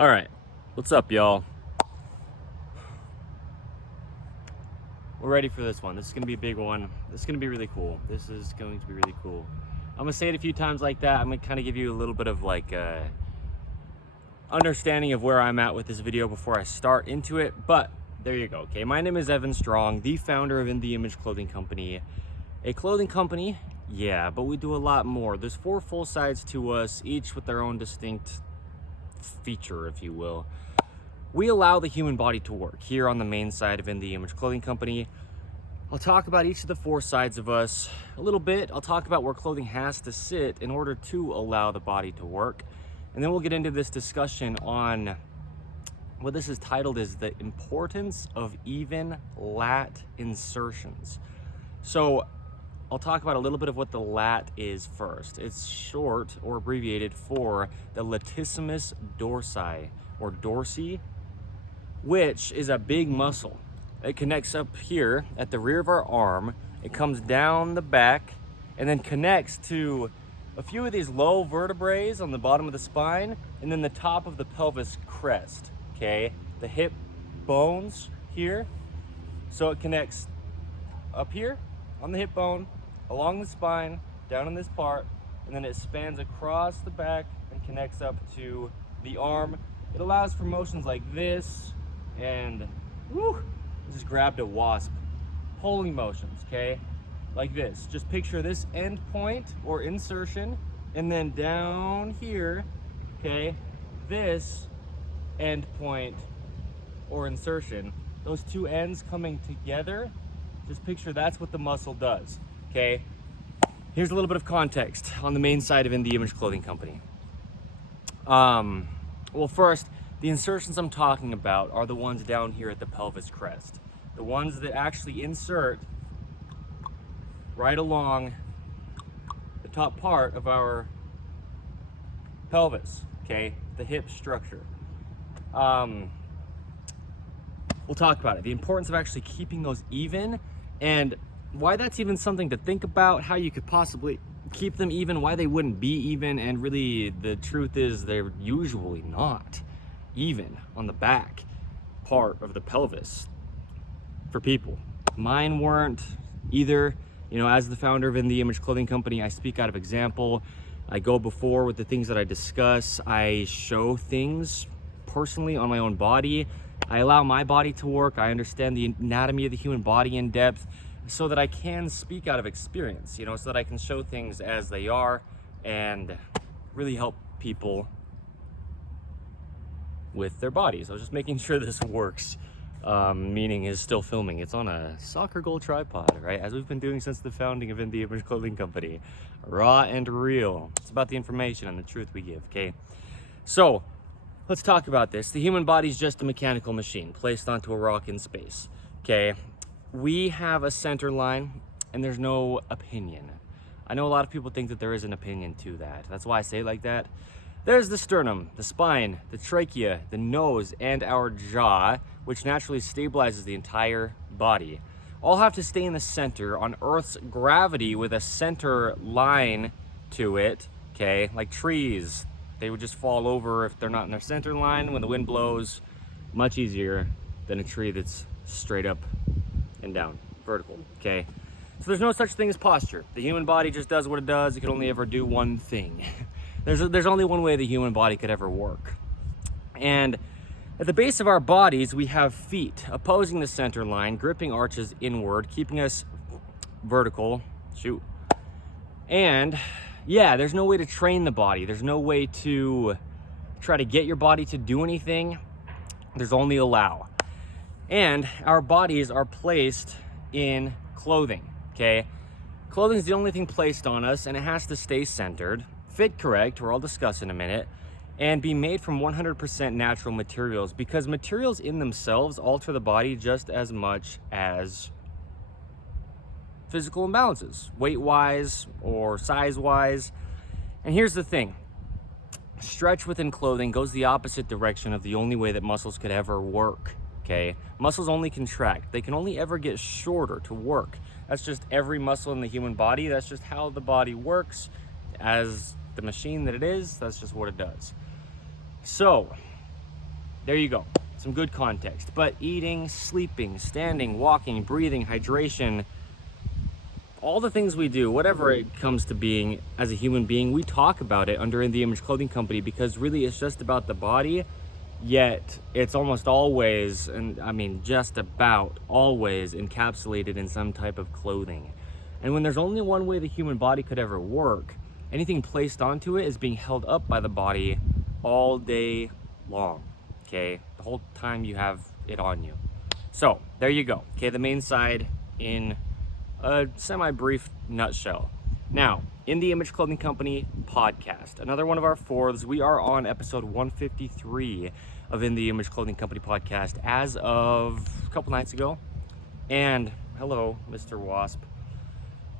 All right, what's up, y'all? We're ready for this one. This is gonna be a big one. This is gonna be really cool. This is going to be really cool. I'm gonna say it a few times like that. I'm gonna kind of give you a little bit of like understanding of where I'm at with this video before I start into it, but there you go. Okay, my name is Evan Strong, the founder of In The Image Clothing Company. A clothing company, yeah, but we do a lot more. There's 4 full sides to us, each with their own distinct feature, if you will. We allow the human body to work here on the main side of In The Image Clothing Company. I'll talk about each of the 4 sides of us a little bit. I'll talk about where clothing has to sit in order to allow the body to work. And then we'll get into this discussion on what this is titled is the importance of even lat insertions. So I'll talk about a little bit of what the lat is first. It's short or abbreviated for the latissimus dorsi or dorsi, which is a big muscle. It connects up here at the rear of our arm. It comes down the back and then connects to a few of these low vertebrae on the bottom of the spine and then the top of the pelvis crest, okay? The hip bones here. So it connects up here on the hip bone, along the spine, down in this part, and then it spans across the back and connects up to the arm. It allows for motions like this and just grabbed a wasp. Pulling motions, okay? Like this. Just picture this end point or insertion and then down here, okay, this end point or insertion. Those 2 ends coming together, just picture that's what the muscle does, okay? Here's a little bit of context on the main side of In The Image Clothing Company. Well, first, the insertions I'm talking about are the ones down here at the pelvis crest. The ones that actually insert right along the top part of our pelvis, okay? The hip structure. We'll talk about it. The importance of actually keeping those even and why that's even something to think about, how you could possibly keep them even, why they wouldn't be even, and really the truth is they're usually not even on the back part of the pelvis for people. Mine weren't either. You know, as the founder of In The Image Clothing Company, I speak out of example. I go before with the things that I discuss. I show things personally on my own body. I allow my body to work. I understand the anatomy of the human body in depth so that I can speak out of experience, you know, so that I can show things as they are and really help people with their bodies. I was just making sure this works. Meaning is still filming. It's on a soccer goal tripod, right? As we've been doing since the founding of In The Image Clothing Company. Raw and real. It's about the information and the truth we give, okay? So, let's talk about this. The human body is just a mechanical machine placed onto a rock in space, okay? We have a center line and there's no opinion. I know a lot of people think that there is an opinion to that. That's why I say it like that. There's the sternum, the spine, the trachea, the nose, and our jaw, which naturally stabilizes the entire body. All have to stay in the center on Earth's gravity with a center line to it, okay? Like trees, they would just fall over if they're not in their center line. When the wind blows, much easier than a tree that's straight up and down, vertical, okay? So there's no such thing as posture. The human body just does what it does. It can only ever do one thing. There's only one way the human body could ever work. And at the base of our bodies, we have feet opposing the center line, gripping arches inward, keeping us vertical. Shoot. And yeah, there's no way to train the body. There's no way to try to get your body to do anything. There's only allow. And our bodies are placed in clothing, okay? Clothing is the only thing placed on us, and it has to stay centered, fit correct, or I'll discuss in a minute, and be made from 100% natural materials, because materials in themselves alter the body just as much as physical imbalances, weight-wise or size-wise. And here's the thing. Stretch within clothing goes the opposite direction of the only way that muscles could ever work, okay? Muscles only contract. They can only ever get shorter to work. That's just every muscle in the human body. That's just how the body works. As the machine that it is, that's just what it does. So, there you go. Some good context. But eating, sleeping, standing, walking, breathing, hydration, all the things we do, whatever it comes to being as a human being, we talk about it under In The Image Clothing Company, because really it's just about the body, yet it's almost always, and I mean just about always, encapsulated in some type of clothing. And when there's only one way the human body could ever work, anything placed onto it is being held up by the body all day long, okay? The whole time you have it on you. So there you go, okay? The main side in a semi-brief nutshell. Now, In The Image Clothing Company podcast, another one of our fourths. We are on episode 153 of In The Image Clothing Company podcast as of a couple nights ago. And hello, Mr. Wasp.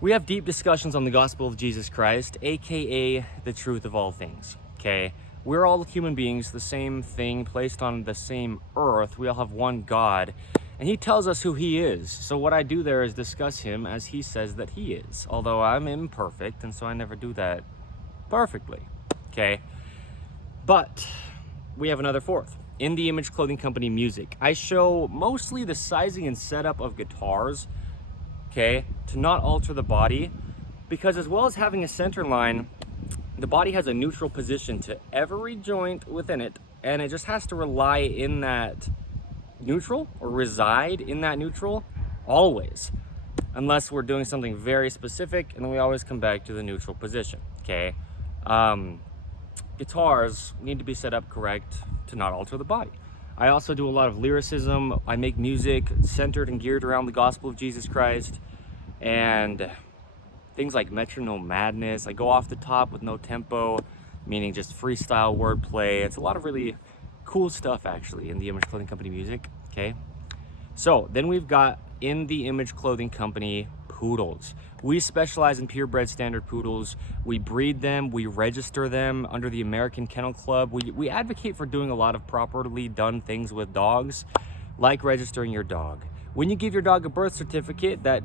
We have deep discussions on the gospel of Jesus Christ, aka the truth of all things, okay? We're all human beings, the same thing, placed on the same earth. We all have one God, and he tells us who he is. So what I do there is discuss him as he says that he is, although I'm imperfect, and so I never do that perfectly, okay? But we have another fourth. In The Image Clothing Company music. I show mostly the sizing and setup of guitars, okay, to not alter the body, because as well as having a center line, the body has a neutral position to every joint within it, and it just has to rely in that neutral, or reside in that neutral, always, unless we're doing something very specific, and then we always come back to the neutral position, okay? Guitars need to be set up correct to not alter the body. I also do a lot of lyricism. I make music centered and geared around the gospel of Jesus Christ, and things like metronome madness. I go off the top with no tempo, meaning just freestyle wordplay. It's a lot of really cool stuff, actually, in the Image Clothing Company music, okay? So then we've got In The Image Clothing Company poodles. We specialize in purebred standard poodles. We breed them, we register them under the American Kennel Club. We advocate for doing a lot of properly done things with dogs, like registering your dog. When you give your dog a birth certificate, that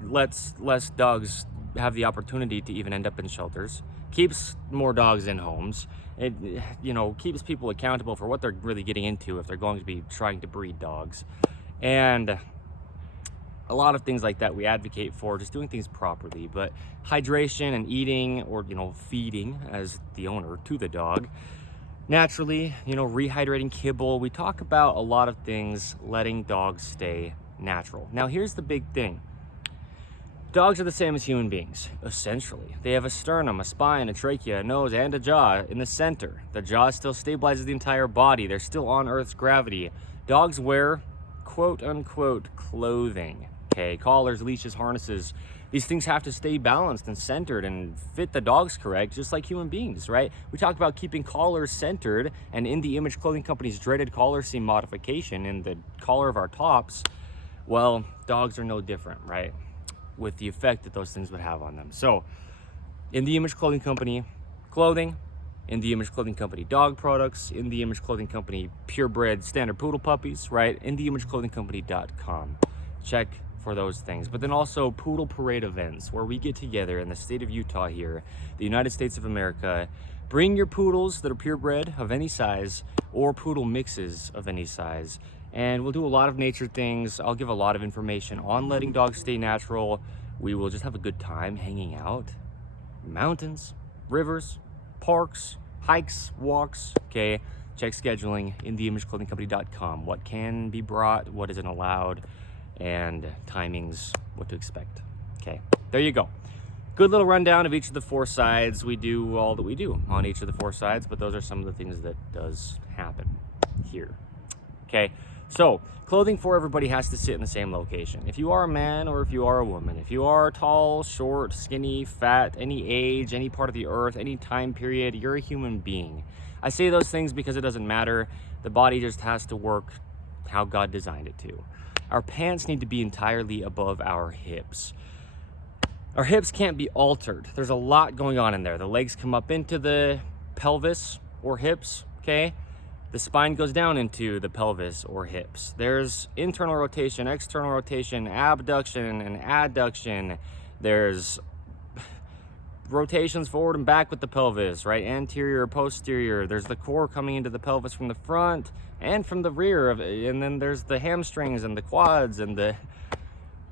lets less dogs have the opportunity to even end up in shelters, keeps more dogs in homes. It, you know, keeps people accountable for what they're really getting into if they're going to be trying to breed dogs. And a lot of things like that we advocate for, just doing things properly. But hydration and eating, or, you know, feeding as the owner to the dog, naturally, you know, rehydrating kibble. We talk about a lot of things, letting dogs stay natural. Now, here's the big thing. Dogs are the same as human beings, essentially. They have a sternum, a spine, a trachea, a nose, and a jaw in the center. The jaw still stabilizes the entire body. They're still on Earth's gravity. Dogs wear quote-unquote clothing, okay? Collars, leashes, harnesses. These things have to stay balanced and centered and fit the dogs correct, just like human beings, right? We talk about keeping collars centered, and In The Image Clothing Company's dreaded collar seam modification in the collar of our tops, well, dogs are no different, right? With the effect that those things would have on them. So, In The Image Clothing Company clothing, In The Image Clothing Company dog products, In The Image Clothing Company purebred standard poodle puppies, right? InTheImageClothingCompany.com. Check for those things. But then also poodle parade events, where we get together in the state of Utah here, the United States of America. Bring your poodles that are purebred of any size, or poodle mixes of any size, and we'll do a lot of nature things. I'll give a lot of information on letting dogs stay natural. We will just have a good time hanging out. Mountains, rivers, parks, hikes, walks, okay? Check scheduling in TheImageClothingCompany.com. What can be brought, what isn't allowed, and timings, what to expect, okay? There you go. Good little rundown of each of the four sides. We do all that we do on each of the four sides, but those are some of the things that does happen here, okay? So, clothing for everybody has to sit in the same location. If you are a man or if you are a woman, if you are tall, short, skinny, fat, any age, any part of the earth, any time period, you're a human being. I say those things because it doesn't matter. The body just has to work how God designed it to. Our pants need to be entirely above our hips. Our hips can't be altered. There's a lot going on in there. The legs come up into the pelvis or hips, okay? The spine goes down into the pelvis or hips. There's internal rotation, external rotation, abduction and adduction. There's rotations forward and back with the pelvis, right? Anterior, posterior. There's the core coming into the pelvis from the front and from the rear of it. And then there's the hamstrings and the quads and the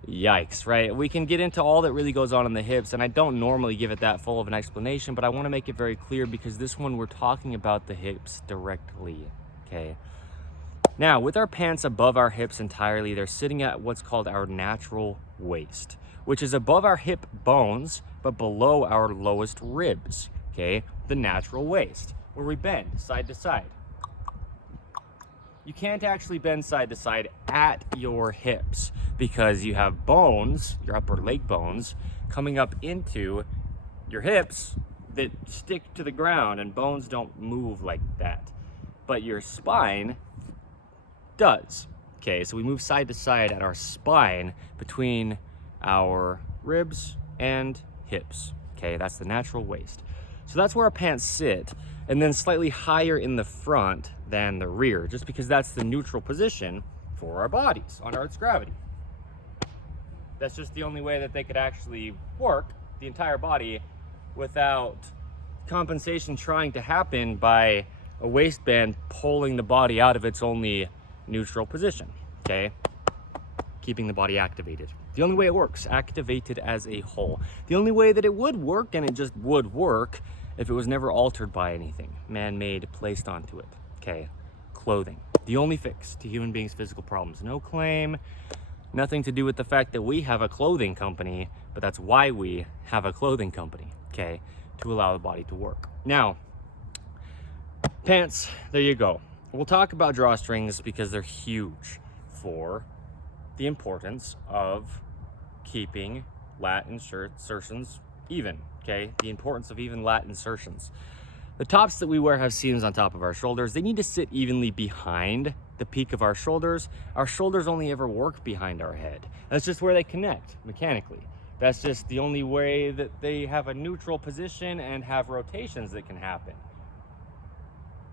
yikes, right? We can get into all that really goes on in the hips, and I don't normally give it that full of an explanation, but I want to make it very clear because this one we're talking about the hips directly, okay? Now, with our pants above our hips entirely, they're sitting at what's called our natural waist, which is above our hip bones, but below our lowest ribs, okay? The natural waist, where we bend side to side. You can't actually bend side to side at your hips because you have bones, your upper leg bones, coming up into your hips that stick to the ground, and bones don't move like that. But your spine does. Okay, so we move side to side at our spine between our ribs and hips. Okay, that's the natural waist. So that's where our pants sit, and then slightly higher in the front than the rear, just because that's the neutral position for our bodies on Earth's gravity. That's just the only way that they could actually work the entire body without compensation trying to happen by a waistband pulling the body out of its only neutral position, okay? Keeping the body activated. The only way it works, activated as a whole. The only way that it would work, and it just would work, if it was never altered by anything man-made placed onto it, okay? Clothing. The only fix to human beings' physical problems. No claim, nothing to do with the fact that we have a clothing company, but that's why we have a clothing company, okay? To allow the body to work. Now, pants, there you go. We'll talk about drawstrings because they're huge for the importance of keeping lat insertions even, okay? The importance of even lat insertions. The tops that we wear have seams on top of our shoulders. They need to sit evenly behind the peak of our shoulders. Our shoulders only ever work behind our head. That's just where they connect mechanically. That's just the only way that they have a neutral position and have rotations that can happen.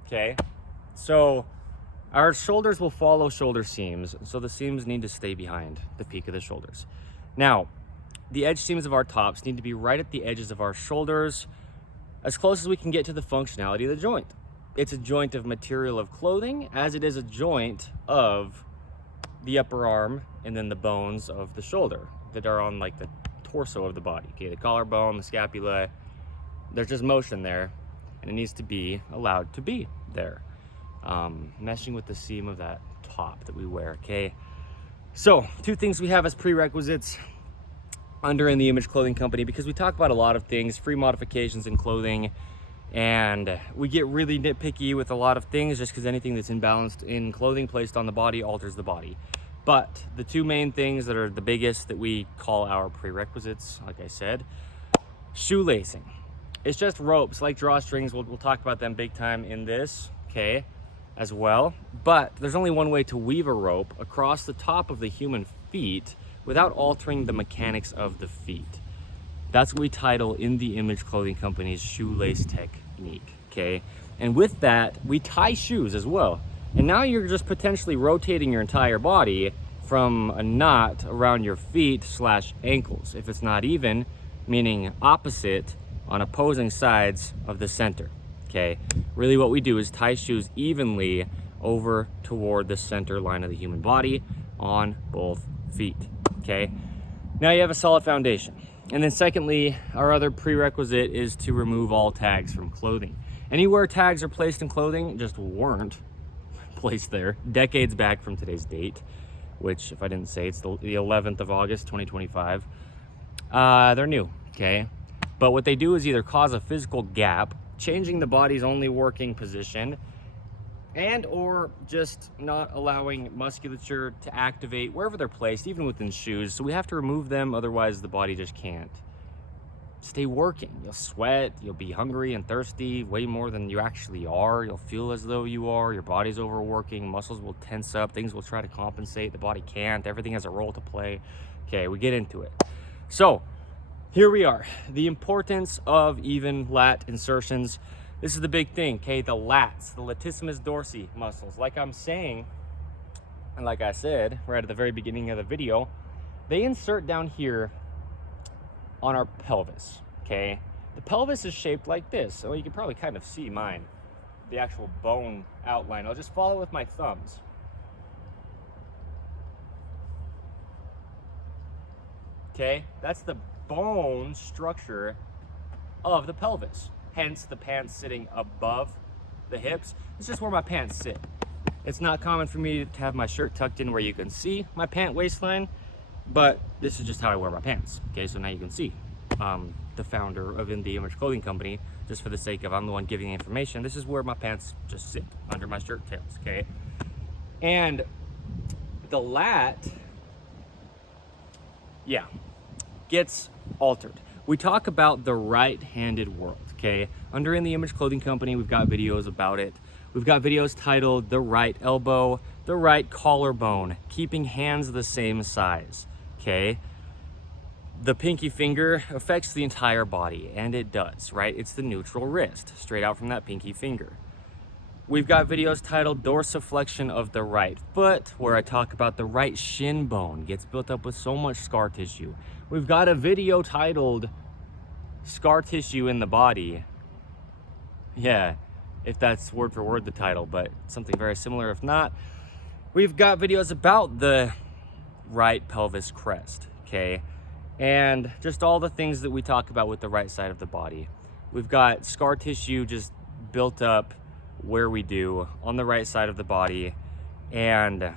Okay? So our shoulders will follow shoulder seams, so the seams need to stay behind the peak of the shoulders. Now, the edge seams of our tops need to be right at the edges of our shoulders, as close as we can get to the functionality of the joint. It's a joint of material of clothing, as it is a joint of the upper arm and then the bones of the shoulder that are on like the torso of the body. Okay, the collarbone, the scapula, there's just motion there, and it needs to be allowed to be there. Meshing with the seam of that top that we wear, okay? So, two things we have as prerequisites under In The Image Clothing Company, because we talk about a lot of things, free modifications in clothing, and we get really nitpicky with a lot of things just because anything that's imbalanced in clothing placed on the body alters the body. But the two main things that are the biggest that we call our prerequisites, like I said, shoelacing. It's just ropes like drawstrings. We'll talk about them big time in this, okay, as well. But there's only one way to weave a rope across the top of the human feet without altering the mechanics of the feet. That's what we title In The Image Clothing Company's shoelace technique, okay? And with that, we tie shoes as well. And now you're just potentially rotating your entire body from a knot around your feet / ankles. If it's not even, meaning opposite on opposing sides of the center, okay? Really what we do is tie shoes evenly over toward the center line of the human body on both feet, okay? Now you have a solid foundation. And then secondly, our other prerequisite is to remove all tags from clothing. Anywhere tags are placed in clothing just weren't placed there decades back from today's date, which, if I didn't say, it's the 11th of August, 2025. They're new, okay? But what they do is either cause a physical gap, changing the body's only working position, and or just not allowing musculature to activate wherever they're placed, even within shoes. So we have to remove them, otherwise the body just can't stay working. You'll sweat, you'll be hungry and thirsty way more than you actually are. You'll feel as though you are, your body's overworking, muscles will tense up, things will try to compensate, the body can't, everything has a role to play. Okay, we get into it. So here we are, the importance of even lat insertions. This is the big thing, okay? The lats, the latissimus dorsi muscles. Like I'm saying, and like I said right at the very beginning of the video, they insert down here on our pelvis, okay? The pelvis is shaped like this. So you can probably kind of see mine, the actual bone outline. I'll just follow with my thumbs. Okay, that's the bone structure of the pelvis. Hence the pants sitting above the hips. It's just where my pants sit. It's not common for me to have my shirt tucked in where you can see my pant waistline, but this is just how I wear my pants. Okay, so now you can see. The founder of In The Image Clothing Company, just for the sake of I'm the one giving the information, this is where my pants just sit, under my shirt tails, okay? And the lat, yeah, gets altered. We talk about the right-handed world, okay? Under In The Image Clothing Company, we've got videos about it. We've got videos titled The Right Elbow, The Right Collarbone, Keeping Hands the Same Size, okay? The pinky finger affects the entire body, and it does, right? It's the neutral wrist, straight out from that pinky finger. We've got videos titled Dorsiflexion of the Right Foot, where I talk about the right shin bone gets built up with so much scar tissue. We've got a video titled Scar Tissue in the Body. Yeah, if that's word for word the title, but something very similar if not. We've got videos about the right pelvis crest, okay? And just all the things that we talk about with the right side of the body. We've got scar tissue just built up where we do on the right side of the body, and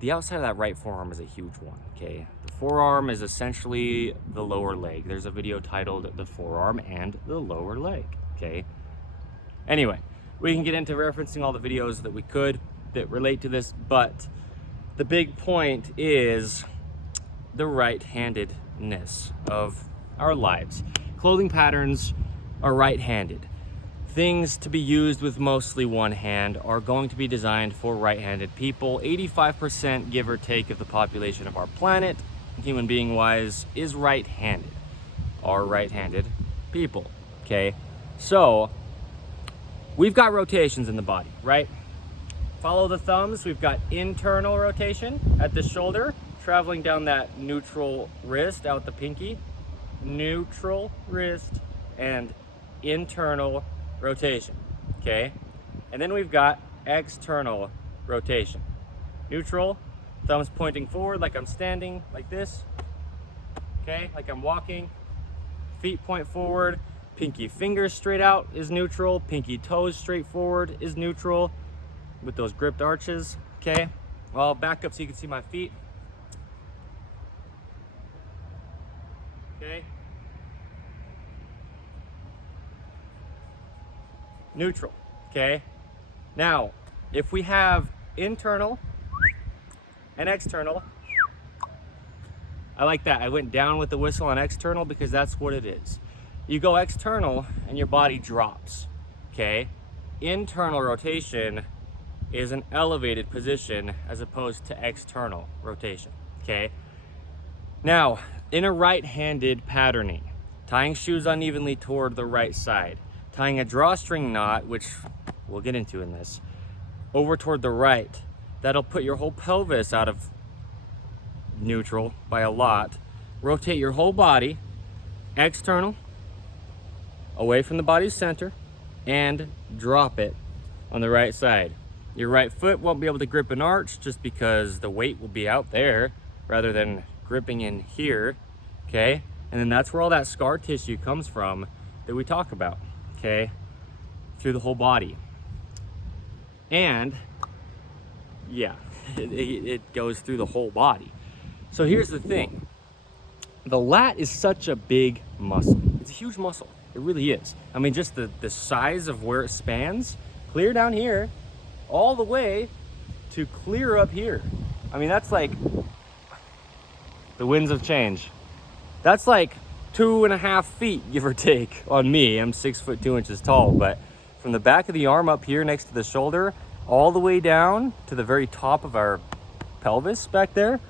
the outside of that right forearm is a huge one, okay? The forearm is essentially the lower leg. There's a video titled The Forearm and the Lower Leg, okay? Anyway, we can get into referencing all the videos that we could that relate to this, but the big point is the right-handedness of our lives. Clothing patterns are right-handed. Things to be used with mostly one hand are going to be designed for right-handed people. 85%, give or take, of the population of our planet, human being wise, is right-handed. Are right-handed people, okay? So we've got rotations in the body, right? Follow the thumbs. We've got internal rotation at the shoulder, traveling down that neutral wrist out the pinky, neutral wrist, and internal rotation, okay? And then we've got external rotation. Neutral, thumbs pointing forward like I'm standing, like this, okay? Like I'm walking, feet point forward, pinky fingers straight out is neutral, pinky toes straight forward is neutral with those gripped arches, okay? Well, I'll back up so you can see my feet. Okay. Neutral, okay? Now, if we have internal and external, I like that. I went down with the whistle on external because that's what it is. You go external and your body drops, okay? Internal rotation is an elevated position as opposed to external rotation, okay? Now, in a right-handed patterning, tying shoes unevenly toward the right side, tying a drawstring knot, which we'll get into in this, over toward the right, that'll put your whole pelvis out of neutral by a lot. Rotate your whole body, external, away from the body's center, and drop it on the right side. Your right foot won't be able to grip an arch just because the weight will be out there rather than gripping in here, okay? And then that's where all that scar tissue comes from that we talk about, okay? Through the whole body. And yeah, it goes through the whole body. So here's the thing. The lat is such a big muscle. It's a huge muscle. It really is. I mean, just the size of where it spans, clear down here, all the way to clear up here. I mean, that's like the winds of change. That's like 2.5 feet, give or take, on me. I'm 6 foot 2 inches tall, but from the back of the arm up here next to the shoulder, all the way down to the very top of our pelvis back there.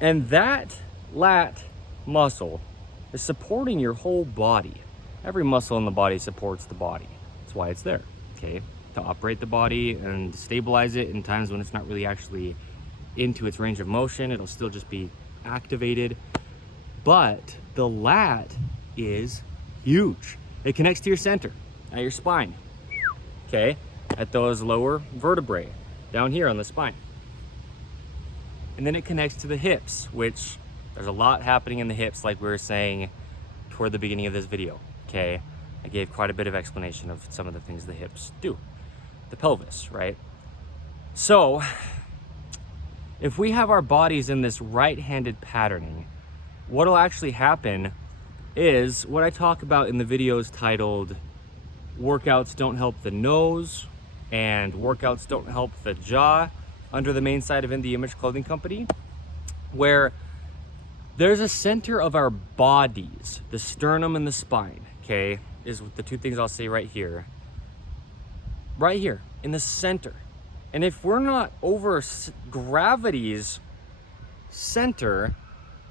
And that lat muscle is supporting your whole body. Every muscle in the body supports the body. That's why it's there, okay? To operate the body and stabilize it in times when it's not really actually into its range of motion. It'll still just be activated. But the lat is huge. It connects to your center, at your spine, okay? At those lower vertebrae, down here on the spine. And then it connects to the hips, which there's a lot happening in the hips, like we were saying toward the beginning of this video, okay? I gave quite a bit of explanation of some of the things the hips do. The pelvis, right? So, if we have our bodies in this right-handed patterning, what'll actually happen is what I talk about in the videos titled Workouts Don't Help the Nose and Workouts Don't Help the Jaw, under the main site of In the Image Clothing Company, where there's a center of our bodies, the sternum and the spine, okay, is the two things I'll say right here in the center. And if we're not over gravity's center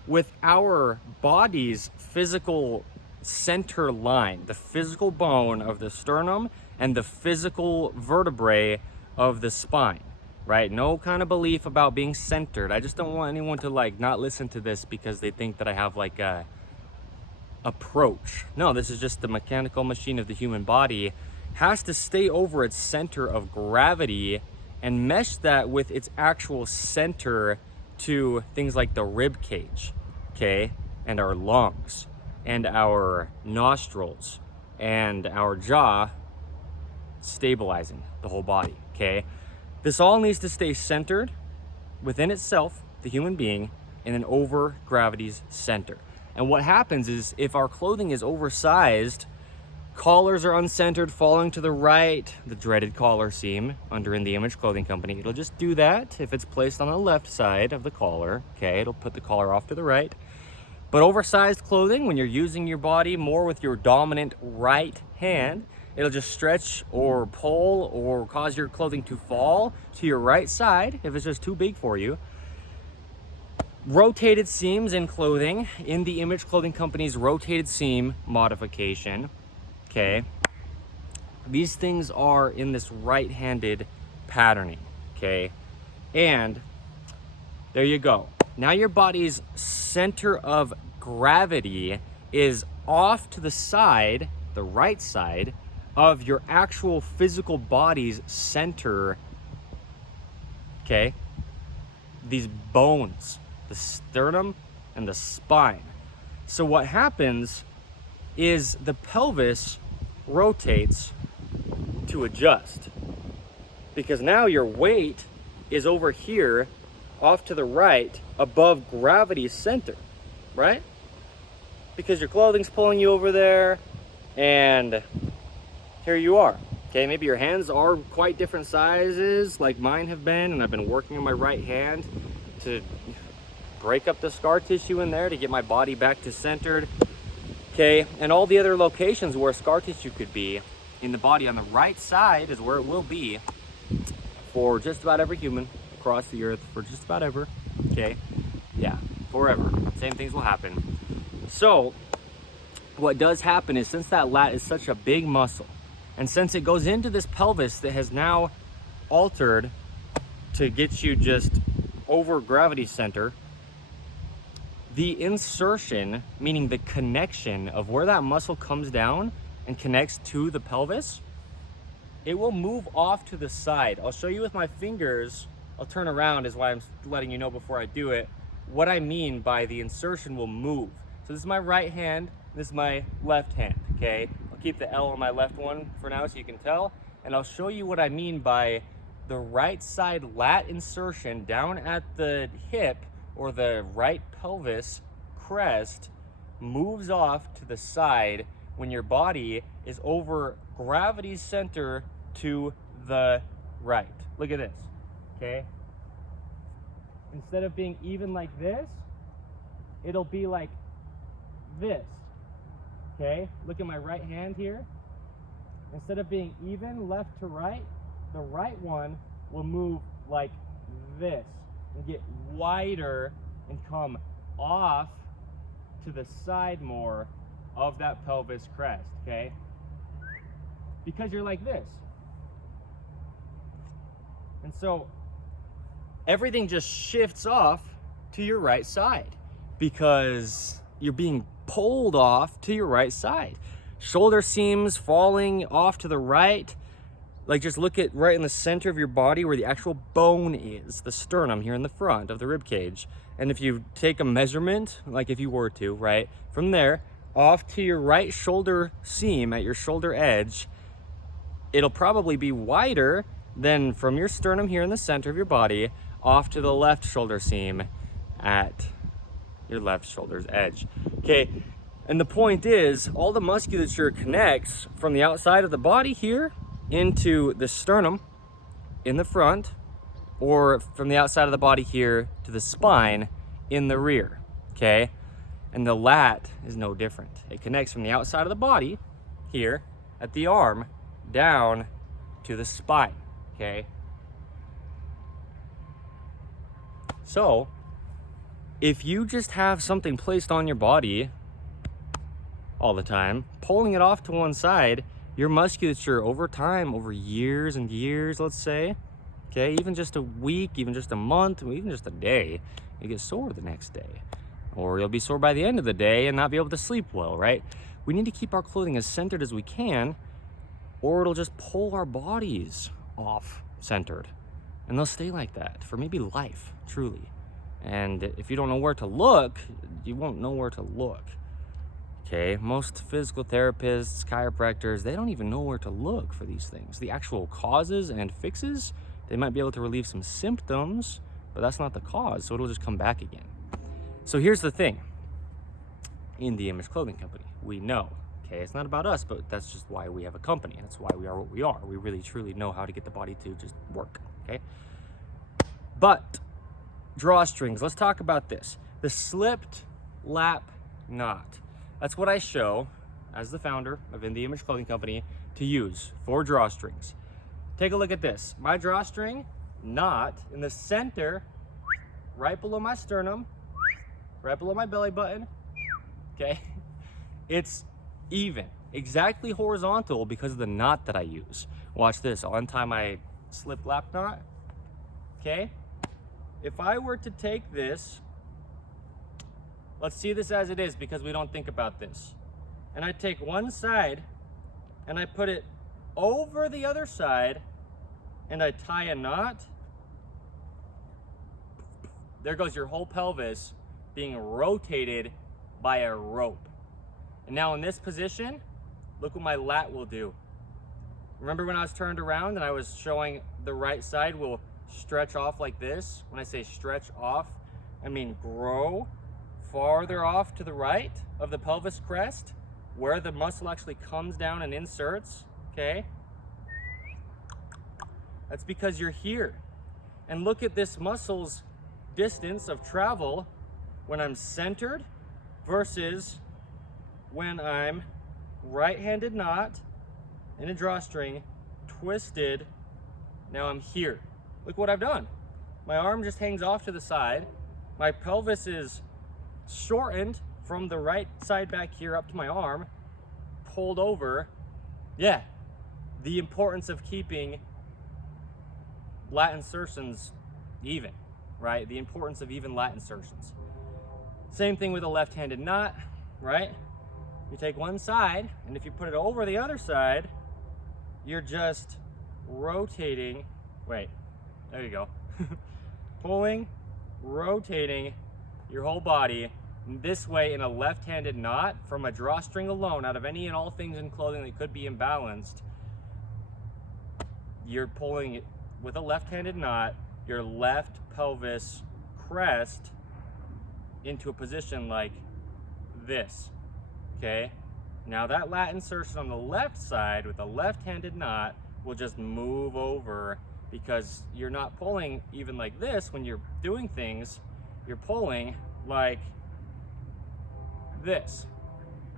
with our body's physical center line, the physical bone of the sternum and the physical vertebrae of the spine, right? No kind of belief about being centered. I just don't want anyone to like not listen to this because they think that I have like a approach. No, this is just the mechanical machine of the human body has to stay over its center of gravity and mesh that with its actual center to things like the rib cage, okay, and our lungs and our nostrils and our jaw, stabilizing the whole body, okay? This all needs to stay centered within itself, the human being, in an over gravity's center. And what happens is if our clothing is oversized, collars are uncentered, falling to the right, the dreaded collar seam under In the Image Clothing Company. It'll just do that if it's placed on the left side of the collar, okay? It'll put the collar off to the right. But oversized clothing, when you're using your body more with your dominant right hand, it'll just stretch or pull or cause your clothing to fall to your right side if it's just too big for you. Rotated seams in clothing, In the Image Clothing Company's rotated seam modification, okay? These things are in this right-handed patterning, okay? And there you go. Now your body's center of gravity is off to the side, the right side, of your actual physical body's center, okay? These bones, the sternum and the spine. So what happens is the pelvis rotates to adjust, because now your weight is over here off to the right above gravity's center, right? Because your clothing's pulling you over there, and here you are, okay? Maybe your hands are quite different sizes like mine have been, and I've been working on my right hand to break up the scar tissue in there to get my body back to centered, okay? And all the other locations where scar tissue could be in the body on the right side is where it will be for just about every human across the earth, for just about ever, okay? Yeah, forever. Same things will happen. So what does happen is, since that lat is such a big muscle, and since it goes into this pelvis that has now altered to get you just over gravity center, the insertion, meaning the connection of where that muscle comes down and connects to the pelvis, it will move off to the side. I'll show you with my fingers. I'll turn around, is why I'm letting you know before I do it what I mean by the insertion will move. So this is my right hand, this is my left hand, okay? I'll keep the L on my left one for now so you can tell, and I'll show you what I mean by the right side lat insertion down at the hip or the right pelvis crest moves off to the side when your body is over gravity's center to the right. Look at this, okay? Instead of being even like this, it'll be like this, okay? Look at my right hand here. Instead of being even left to right, the right one will move like this and get wider and come off to the side more of that pelvis crest, okay? Because you're like this. And so everything just shifts off to your right side because you're being pulled off to your right side. shoulder seams falling off to the right. Like, just look at right in the center of your body where the actual bone is, the sternum here in the front of the rib cage. And if you take a measurement, like if you were to, right, from there off to your right shoulder seam at your shoulder edge, it'll probably be wider than from your sternum here in the center of your body off to the left shoulder seam at your left shoulder's edge. Okay, and the point is, all the musculature connects from the outside of the body here into the sternum in the front, or from the outside of the body here to the spine in the rear, okay? And the lat is no different. It connects from the outside of the body here at the arm down to the spine, okay? So, if you just have something placed on your body all the time, pulling it off to one side, your musculature over time, over years and years, let's say, okay, even just a week, even just a month, or even just a day, you get sore the next day. Or you'll be sore by the end of the day and not be able to sleep well, right? We need to keep our clothing as centered as we can, or it'll just pull our bodies off centered. And they'll stay like that for maybe life, truly. And if you don't know where to look, you won't know where to look. Okay, most physical therapists, chiropractors, they don't even know where to look for these things. The actual causes and fixes, they might be able to relieve some symptoms, but that's not the cause, so it'll just come back again. So here's the thing. In the Image Clothing Company, we know, okay, it's not about us, but that's just why we have a company. That's why we are what we are. We really, truly know how to get the body to just work, okay? But drawstrings, let's talk about this. The slipped lap knot. That's what I show as the founder of In The Image Clothing Company to use for drawstrings. Take a look at this. My drawstring knot in the center, right below my sternum, right below my belly button, okay? It's even, exactly horizontal because of the knot that I use. Watch this, I'll untie my slip lap knot, okay? If I were to take this, let's see this as it is because we don't think about this. And I take one side and I put it over the other side and I tie a knot. There goes your whole pelvis being rotated by a rope. And now in this position, look what my lat will do. Remember when I was turned around and I was showing the right side will stretch off like this? When I say stretch off, I mean grow farther off to the right of the pelvis crest where the muscle actually comes down and inserts, okay? That's because you're here. And look at this muscle's distance of travel when I'm centered versus when I'm right-handed knot in a drawstring, twisted, now I'm here. Look what I've done. My arm just hangs off to the side. My pelvis is shortened from the right side back here up to my arm, pulled over. Yeah, the importance of keeping lat insertions even, right? The importance of even lat insertions. Same thing with a left-handed knot, right? You take one side, and if you put it over the other side, you're just rotating, wait, there you go. Pulling, rotating your whole body this way in a left-handed knot from a drawstring alone, out of any and all things in clothing that could be imbalanced. You're pulling it with a left-handed knot, your left pelvis crest into a position like this, okay? Now that lat insertion on the left side with a left-handed knot will just move over because you're not pulling even like this when you're doing things, you're pulling like this.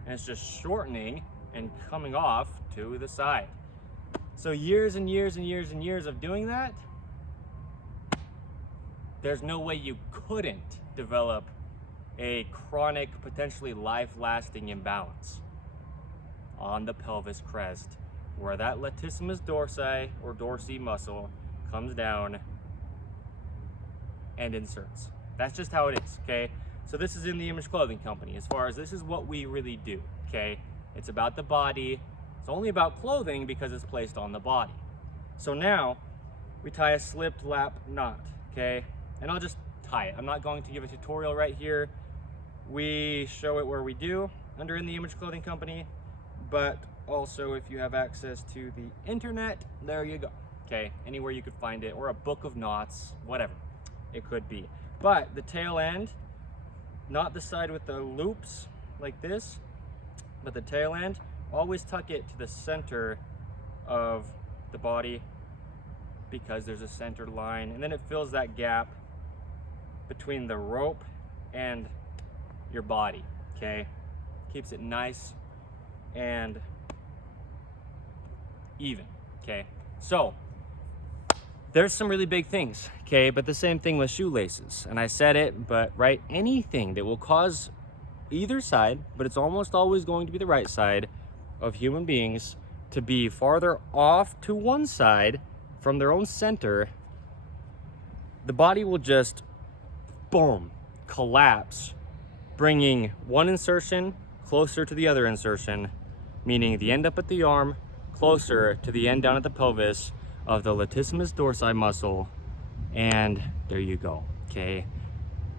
And it's just shortening and coming off to the side. So years and years and years and years of doing that, there's no way you couldn't develop a chronic, potentially life-lasting imbalance on the pelvis crest where that latissimus dorsi or dorsi muscle comes down and inserts. That's just how it is, okay? So this is In The Image Clothing Company. As far as this is what we really do, okay? It's about the body. It's only about clothing because it's placed on the body. So now we tie a slipped lap knot, okay? And I'll just tie it. I'm not going to give a tutorial right here. We show it where we do under In The Image Clothing Company, but also if you have access to the internet, there you go, okay? Anywhere you could find it, or a book of knots, whatever it could be. But the tail end, not the side with the loops like this, but the tail end, always tuck it to the center of the body because there's a center line, and then it fills that gap between the rope and your body, okay? Keeps it nice and even, okay? So there's some really big things, okay? But the same thing with shoelaces, and I said it, but right, anything that will cause either side, but it's almost always going to be the right side of human beings to be farther off to one side from their own center, the body will just, boom, collapse, bringing one insertion closer to the other insertion, meaning the end up at the arm closer to the end down at the pelvis of the latissimus dorsi muscle, and there you go, okay?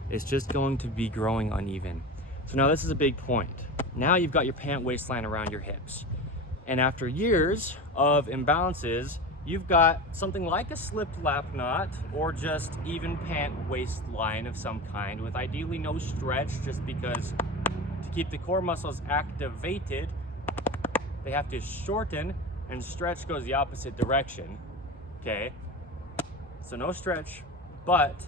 It's just going to be growing uneven. So now this is a big point. Now you've got your pant waistline around your hips, and after years of imbalances, you've got something like a slipped lap knot or just even pant waistline of some kind with ideally no stretch, just because to keep the core muscles activated, they have to shorten, and stretch goes the opposite direction, okay? So no stretch, but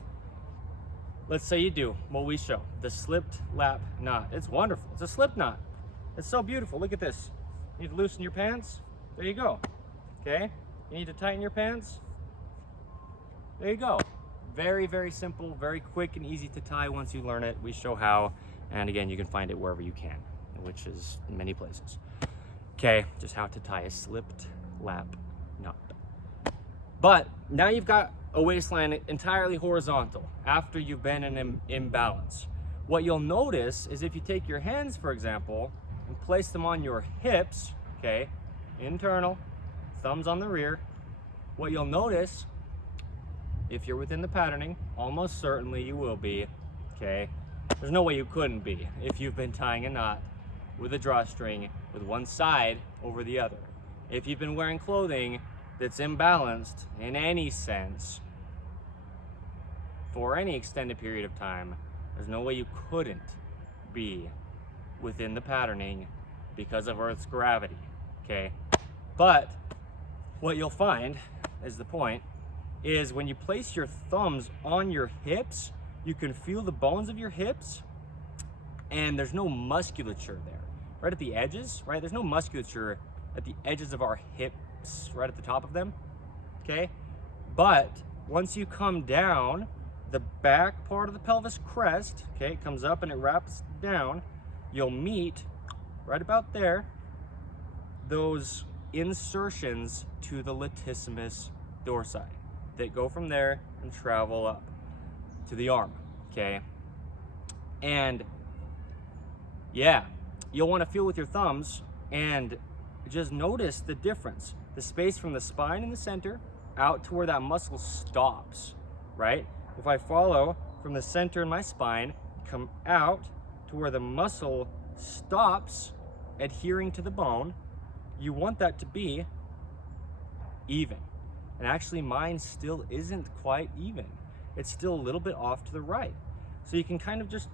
let's say you do what we show, the slipped lap knot. It's wonderful, it's a slip knot. It's so beautiful, look at this. You need to loosen your pants, there you go, okay? You need to tighten your pants, there you go. Very, very simple, very quick and easy to tie once you learn it. We show how, and again, you can find it wherever you can, which is many places. Okay, just how to tie a slipped lap knot. But now you've got a waistline entirely horizontal after you've been in an imbalance. What you'll notice is if you take your hands, for example, and place them on your hips, okay, internal, thumbs on the rear, what you'll notice, if you're within the patterning, almost certainly you will be, okay, there's no way you couldn't be if you've been tying a knot with a drawstring with one side over the other. If you've been wearing clothing that's imbalanced in any sense for any extended period of time, there's no way you couldn't be within the patterning because of Earth's gravity, okay? But what you'll find, is the point, is when you place your thumbs on your hips, you can feel the bones of your hips, and there's no musculature there. Right at the edges, right? There's no musculature at the edges of our hips, right at the top of them, okay? But once you come down, the back part of the pelvis crest, okay, it comes up and it wraps down, you'll meet right about there those insertions to the latissimus dorsi that go from there and travel up to the arm, okay? And yeah, you'll want to feel with your thumbs and just notice the difference. The space from the spine in the center out to where that muscle stops, right? If I follow from the center in my spine, come out to where the muscle stops, adhering to the bone, you want that to be even. And actually mine still isn't quite even. It's still a little bit off to the right. So you can kind of just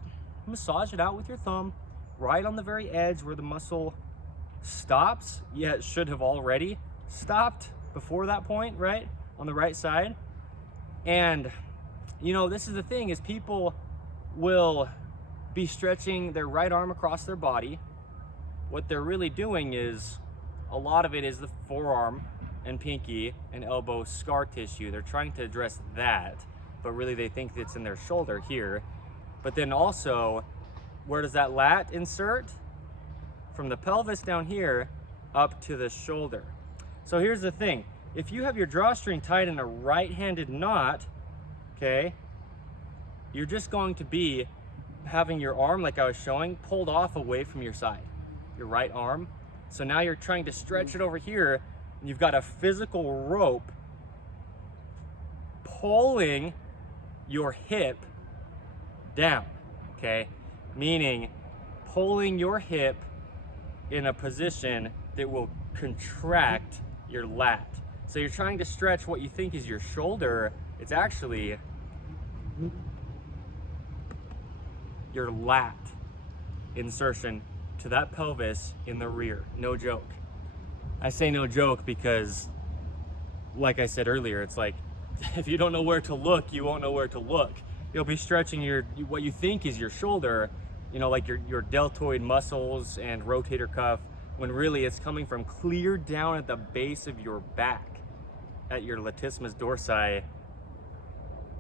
massage it out with your thumb, right on the very edge where the muscle stops. Yeah, it should have already stopped before that point, right? On the right side. And you know, this is the thing, is people will be stretching their right arm across their body. What they're really doing is, a lot of it is the forearm and pinky and elbow scar tissue. They're trying to address that, but really they think it's in their shoulder here. But then also, where does that lat insert? From the pelvis down here up to the shoulder. So here's the thing, if you have your drawstring tied in a right-handed knot, okay, you're just going to be having your arm, like I was showing, pulled off away from your side. Your right arm So now you're trying to stretch it over here, and you've got a physical rope pulling your hip down, okay? Meaning pulling your hip in a position that will contract your lat. So you're trying to stretch what you think is your shoulder. It's actually your lat insertion to that pelvis in the rear. No joke. I say no joke because, like I said earlier, it's like if you don't know where to look, you won't know where to look. You'll be stretching what you think is your shoulder, you know, like your deltoid muscles and rotator cuff, when really it's coming from clear down at the base of your back, at your latissimus dorsi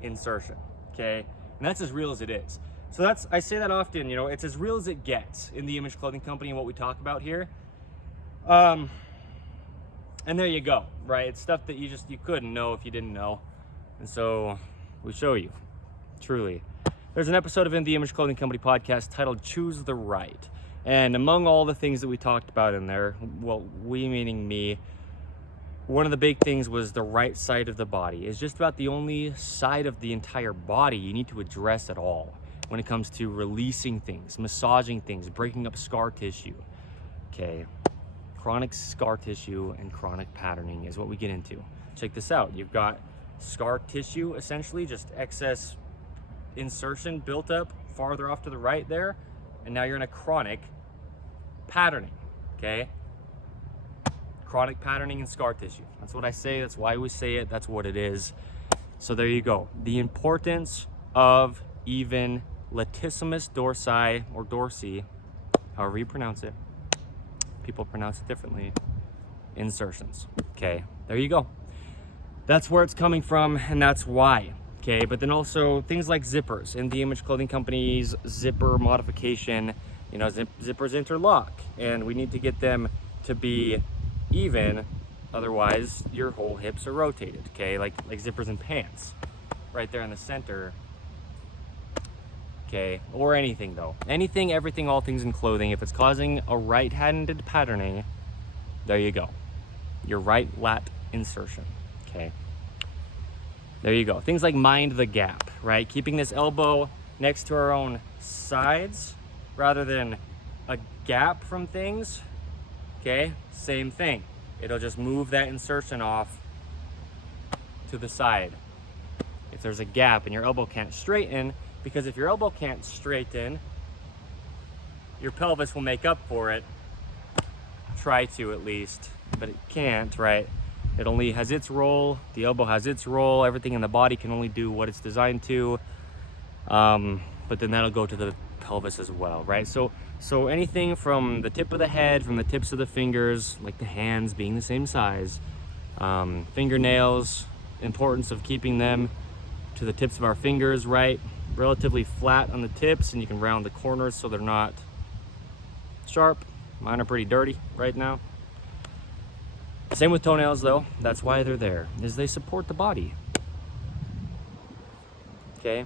insertion, okay? And that's as real as it is. So I say that often, you know, it's as real as it gets in the Image Clothing Company and what we talk about here. And there you go, right? It's stuff that you couldn't know if you didn't know. And so we show you, truly. There's an episode of In the Image Clothing Company podcast titled Choose the Right. And among all the things that we talked about in there, well, we meaning me, one of the big things was the right side of the body. It's just about the only side of the entire body you need to address at all when it comes to releasing things, massaging things, breaking up scar tissue. Okay, chronic scar tissue and chronic patterning is what we get into. Check this out. You've got scar tissue, essentially just excess insertion built up farther off to the right there, and now you're in a chronic patterning, okay? Chronic patterning and scar tissue. That's what I say, that's why we say it, that's what it is. So there you go. The importance of even latissimus dorsi, or dorsi, however you pronounce it. People pronounce it differently. Insertions, okay? There you go. That's where it's coming from, and that's why. Okay, but then also things like zippers. In the Image Clothing Company's zipper modification, you know, zippers interlock, and we need to get them to be even, otherwise your whole hips are rotated, okay? Like zippers in pants, right there in the center, okay? Or anything though. Anything, everything, all things in clothing, if it's causing a right-handed patterning, there you go. Your right lat insertion, okay? There you go. Things like mind the gap, right? Keeping this elbow next to our own sides rather than a gap from things, okay? Same thing. It'll just move that insertion off to the side. If there's a gap and your elbow can't straighten, because if your elbow can't straighten, your pelvis will make up for it. Try to at least, but it can't, right? It only has its role, the elbow has its role, everything in the body can only do what it's designed to, but then that'll go to the pelvis as well, right? So anything from the tip of the head, from the tips of the fingers, like the hands being the same size, fingernails, importance of keeping them to the tips of our fingers, right? Relatively flat on the tips, and you can round the corners so they're not sharp. Mine are pretty dirty right now. Same with toenails though, that's why they're there, is they support the body. Okay,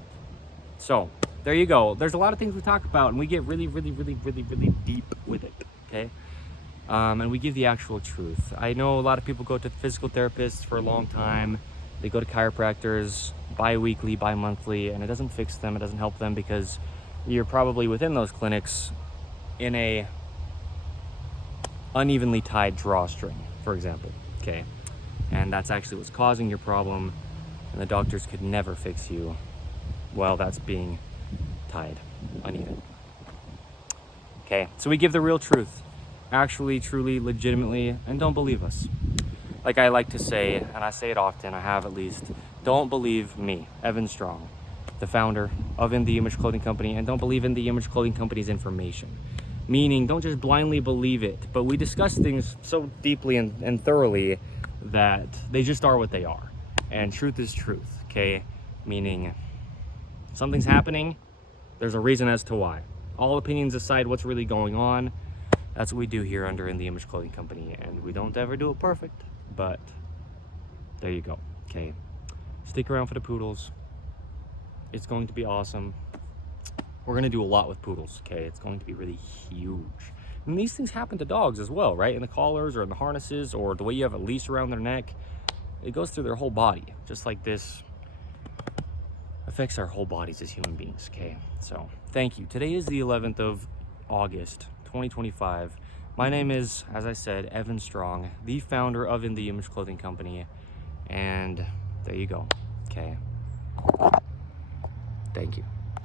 so there you go. There's a lot of things we talk about and we get really deep with it, okay? And we give the actual truth. I know a lot of people go to physical therapists for a long time. They go to chiropractors bi-weekly, bi-monthly, and it doesn't fix them, it doesn't help them because you're probably within those clinics in a unevenly tied drawstring, for example, okay? And that's actually what's causing your problem, and the doctors could never fix you while that's being tied uneven. Okay, so we give the real truth, actually, truly, legitimately, and don't believe us. Like I like to say, and I say it often, I have at least, don't believe me, Evan Strong, the founder of In the Image Clothing Company, and don't believe in the Image Clothing Company's information. Meaning, don't just blindly believe it, but we discuss things so deeply and thoroughly that they just are what they are. And truth is truth, okay? Meaning, something's happening, there's a reason as to why. All opinions aside, what's really going on, that's what we do here under In the Image Clothing Company, and we don't ever do it perfect, but there you go, okay? Stick around for the poodles. It's going to be awesome. We're gonna do a lot with poodles, okay? It's going to be really huge. And these things happen to dogs as well, right? In the collars or in the harnesses or the way you have a leash around their neck. It goes through their whole body, just like this affects our whole bodies as human beings, okay? So, thank you. Today is the 11th of August, 2025. My name is, as I said, Evan Strong, the founder of In The Image Clothing Company. And there you go, okay? Thank you.